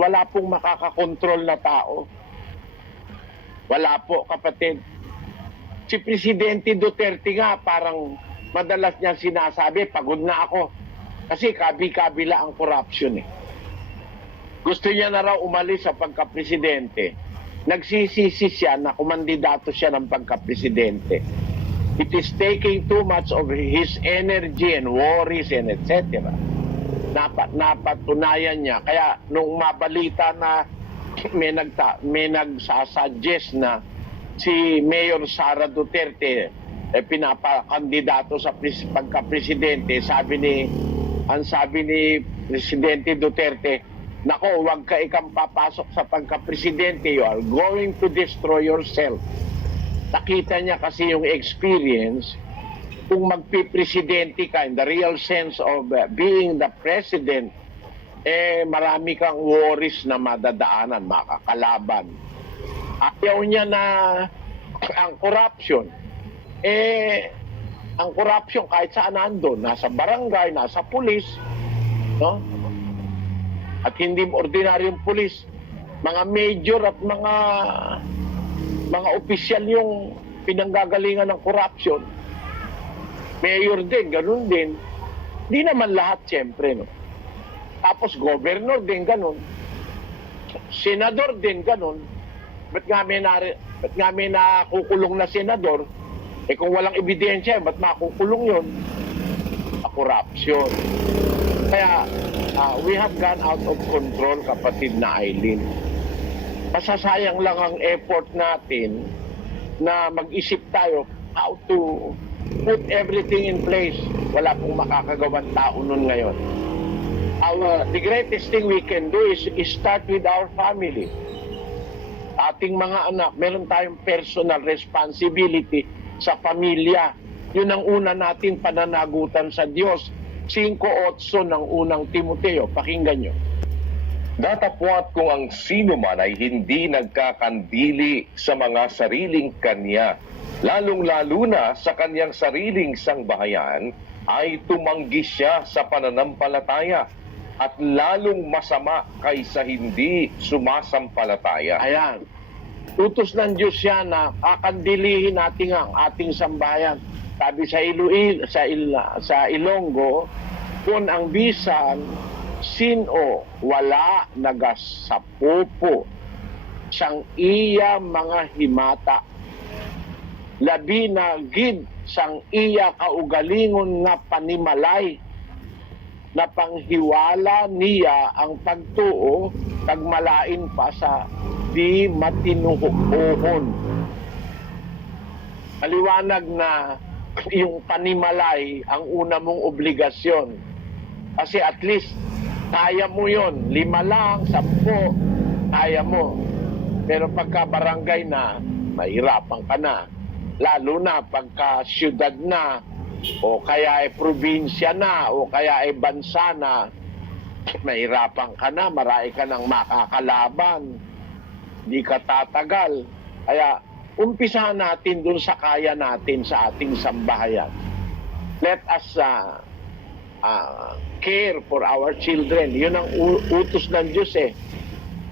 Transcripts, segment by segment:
wala pong makakakontrol na tao. Wala po, kapatid. Si Presidente Duterte nga, parang madalas niya sinasabi, pagod na ako. Kasi kabi-kabila ang corruption eh. Gusto niya na raw umalis sa pagka-presidente. Nagsisisi siya na kumandidato siya ng pagka-presidente. It is taking too much of his energy and worries and etc. Napatunayan niya. Kaya nung mabalita na may nagsasuggest na si Mayor Sara Duterte pinapakandidato sa pagka-presidente, ang sabi ni Presidente Duterte, nako, huwag ka ikang papasok sa pagka-presidente, you are going to destroy yourself. Nakita niya kasi yung experience, kung magpipresidente ka in the real sense of being the president, marami kang worries na madadaanan, makakalaban. Ayaw niya na ang corruption, ang corruption kahit saan nandun, nasa barangay, nasa pulis, no? At hindi ordinaryong pulis, mga major at mga opisyal yung pinanggagalingan ng corruption. Mayor din, ganun din. Di naman lahat, siyempre, no? Tapos governor din, ganun. Senador din, ganun. Ba't nga may nakukulong na senador? Kung walang ebidensya, ba't makukulong yun? Corruption. Kaya, we have gone out of control, kapatid na Eileen. Masasayang lang ang effort natin na mag-isip tayo how to put everything in place. Wala pong makakagawang tao nun ngayon. The greatest thing we can do is start with our family. Ating mga anak, meron tayong personal responsibility sa pamilya. Yun ang una natin pananagutan sa Diyos. 5:8 ng unang Timoteo. Pakinggan nyo. Datapwat kung ang sino man ay hindi nagkakandili sa mga sariling kanya, lalong-lalo na sa kanyang sariling sangbahayan, ay tumanggi siya sa pananampalataya at lalong masama kaysa hindi sumasampalataya. Ayan. Utos ng Diyos siya na kakandilihin natin ang ating sambahayan. Sabi sa Ilonggo, kung ang bisan sino wala nagasapupo sang iya mga himata, labi na gid sang iya kaugalingon nga panimalay, na panghiwala niya ang pagtuo kag malain pa sa di matinuhon. Maliwanag na yung panimalay ang una mong obligasyon. Kasi at least kaya mo yon, 5 lang, 10, kaya mo. Pero pagka barangay na, mahirapan ka na. Lalo na pagka syudad na, o kaya ay probinsya na, o kaya ay bansa na, mahirapan ka na, marami ka nang makakalaban. Hindi ka tatagal. Kaya umpisahan natin dun sa kaya natin sa ating sambahayan. Let us care for our children. Yun ang utos ng Diyos eh.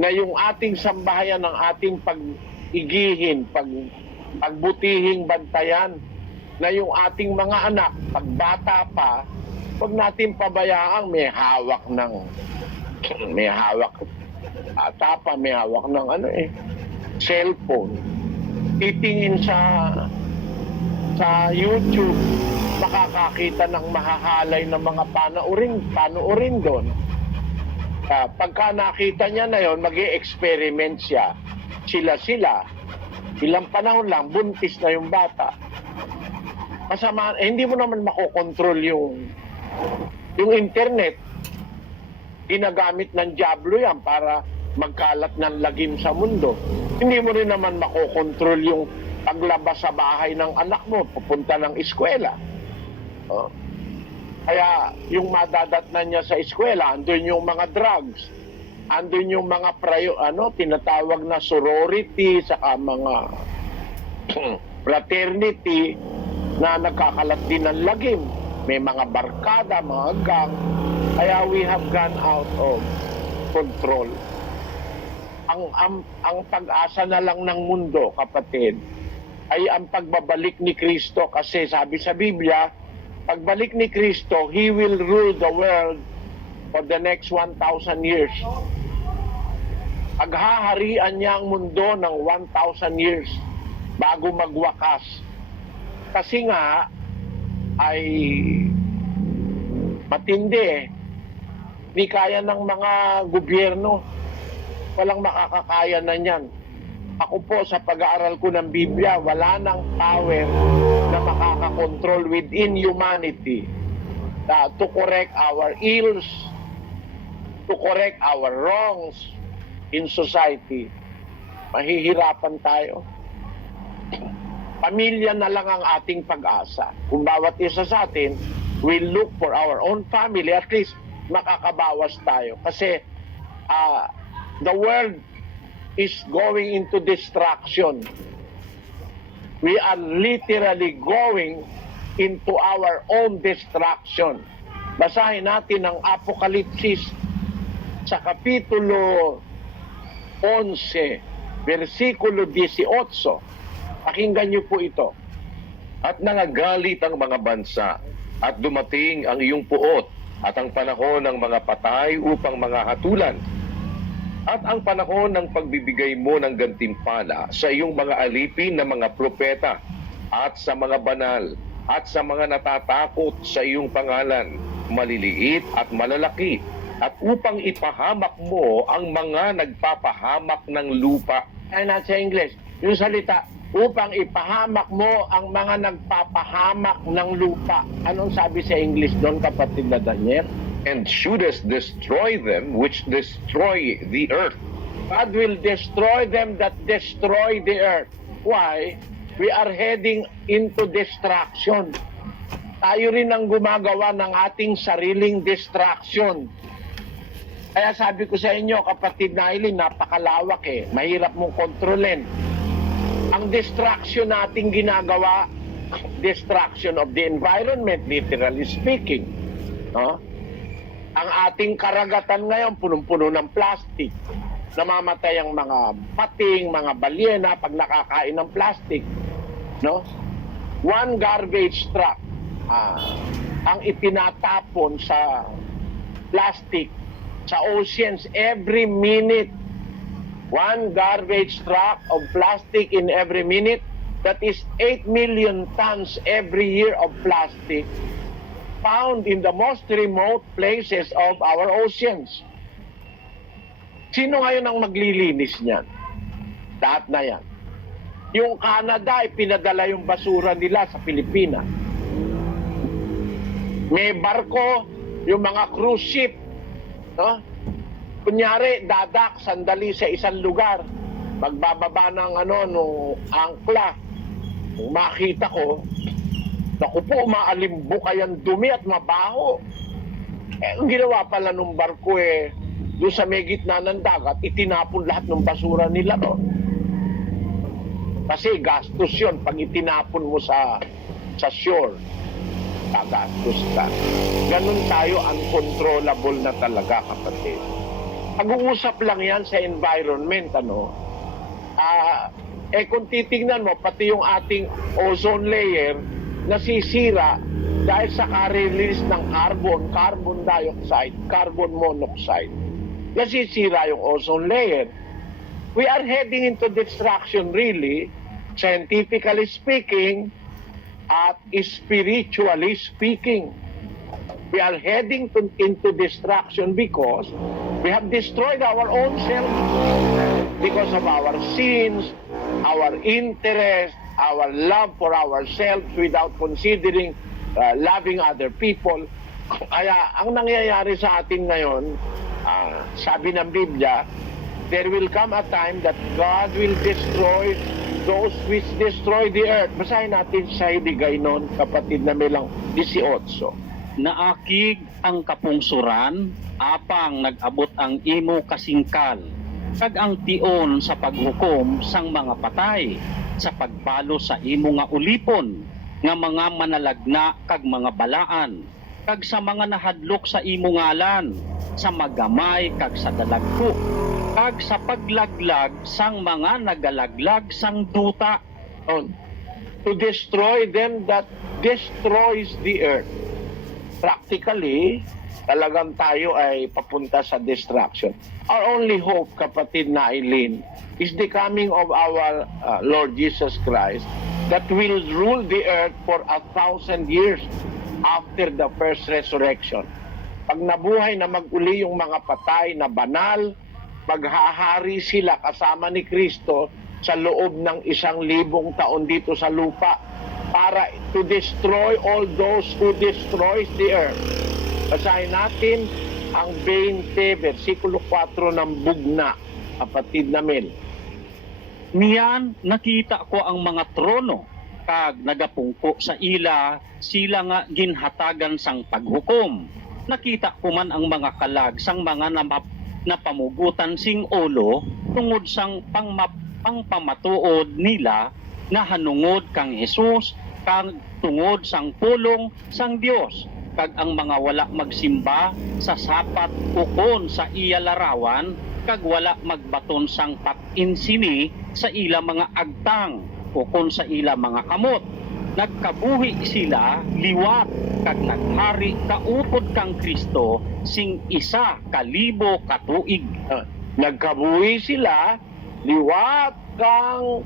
Na yung ating sambahayan, ang ating pag-igihin, pagbutihing bantayan, na yung ating mga anak, pagbata pa, huwag natin pabayaang may hawak ng cellphone. Titingin sa YouTube, makakakita ng mahahalay ng mga panoorin doon. Pagka nakita niya na yon, mag-i-experiment siya. Sila, ilang panahon lang, buntis na yung bata. Masama, hindi mo naman makokontrol yung internet. Ginagamit ng dyablo yan para magkalat ng lagim sa mundo. Hindi mo rin naman makokontrol yung paglabas sa bahay ng anak mo, pupunta ng eskwela. Kaya yung madadatnan niya sa eskwela, andun yung mga drugs, andun yung mga tinatawag na sorority, saka mga fraternity na nagkakalat din ng lagim. May mga barkada, mga gang. Kaya we have gone out of control. ang pag-asa na lang ng mundo, kapatid, ay ang pagbabalik ni Kristo, kasi sabi sa Biblia, pagbalik ni Kristo, He will rule the world for the next 1,000 years. Paghaharian niya ang mundo ng 1,000 years bago magwakas. Kasi nga ay matindi eh. Hindi kaya ng mga gobyerno. Walang makakakaya na niyan. Ako po, sa pag-aaral ko ng Biblia, wala nang power na makakakontrol within humanity to correct our ills, to correct our wrongs in society. Mahihirapan tayo. Pamilya na lang ang ating pag-asa. Kung bawat isa sa atin will look for our own family, at least makakabawas tayo. Kasi the world is going into destruction. We are literally going into our own destruction. Basahin natin ang Apokalipsis sa Kapitulo 11, versikulo 18. Pakinggan niyo po ito. At nangagalit ang mga bansa, at dumating ang iyong puot, at ang panahon ng mga patay upang mga hatulan, at ang panahon ng pagbibigay mo ng gantimpala sa iyong mga alipin na mga propeta, at sa mga banal, at sa mga natatakot sa iyong pangalan, maliliit at malalaki, at upang ipahamak mo ang mga nagpapahamak ng lupa. Ay na sa English, yung salita, upang ipahamak mo ang mga nagpapahamak ng lupa. Anong sabi sa English doon, kapatid na Daniel? And shouldest destroy them which destroy the earth. God will destroy them that destroy the earth. Why? We are heading into destruction. Tayo rin ang gumagawa ng ating sariling destruction. Kaya sabi ko sa inyo, kapatid na Eileen, napakalawak eh. Mahirap mong kontrolin. Ang destruction nating ginagawa, destruction of the environment, literally speaking. No? Ang ating karagatan ngayon, punong-puno ng plastic. Namamatay ang mga pating, mga balyena pag nakakain ng plastic. No? One garbage truck ang itinatapon sa plastic sa oceans every minute. One garbage truck of plastic in every minute, that is 8 million tons every year of plastic found in the most remote places of our oceans. Sino ngayon ang maglilinis niyan? Lahat na yan. Yung Canada, ipinadala yung basura nila sa Pilipinas. May barko, yung mga cruise ship, no? Kunyari, dadak, sandali sa isang lugar, magbababa ng nung angkla. Kung makita ko, naku po, maalimbo kayang dumi at mabaho. Ang ginawa pala ng barko doon sa may gitna ng dagat, itinapon lahat ng basura nila, no? Kasi gastos yun pag itinapon mo sa shore. Gagastos ka. Ganun tayo, uncontrollable na talaga, kapatid. Pag-uusap lang yan sa environment, kung titignan mo, pati yung ating ozone layer, nasisira dahil sa ka-release ng carbon dioxide, carbon monoxide. Nasisira yung ozone layer. We are heading into destruction, really, scientifically speaking, at spiritually speaking. We are heading into destruction because we have destroyed our own self because of our sins, our interest, our love for ourselves without considering loving other people. Kaya ang nangyayari sa atin ngayon, sabi ng Biblia, there will come a time that God will destroy those which destroy the earth. Basahin natin sa Hiligay noon, kapatid na Melang 18. Naakig ang kapungsuran, apang nag-abot ang imo kasingkal, kag ang tion sa paghukom sang mga patay, sa pagbalo sa imo nga ulipon, nga mga manalagna kag mga balaan, kag sa mga nahadlok sa imo ngalan, sa magamay kag sa dalagpo. kag sa paglaglag sang mga nagalaglag sang duta. On. To destroy them that destroys the earth. Practically, talagang tayo ay papunta sa destruction. Our only hope, kapatid na Eileen, is the coming of our Lord Jesus Christ that will rule the earth for 1,000 years after the first resurrection. Pag nabuhay na mag-uli yung mga patay na banal, maghahari sila kasama ni Kristo sa loob ng 1,000 taon dito sa lupa para to destroy all those who destroys the earth. Basahin natin ang 20, versikulo 4 ng Bugna, kapatid na Mel. Niyan nakita ko ang mga trono kag nagapungko sa ila, sila nga ginhatagan sang paghukom. Nakita ko man ang mga kalag sang mga napamugutan sing ulo tungod sang pangpamatuod nila na hanungod kang Hesus kag tungod sang pulong sang Dios, kag ang mga wala magsimba sa sapat ukon sa iya larawan kag wala magbaton sang patinsini sa ila mga agtang ukon sa ila mga kamot. Nagkabuhi sila liwat kag naghari kaupod kang Kristo sing 1,000 katuig. Nagkabuhi sila, liwat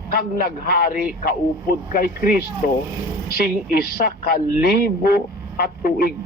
kag naghari kaupod kay Kristo sing 1,000 katuig.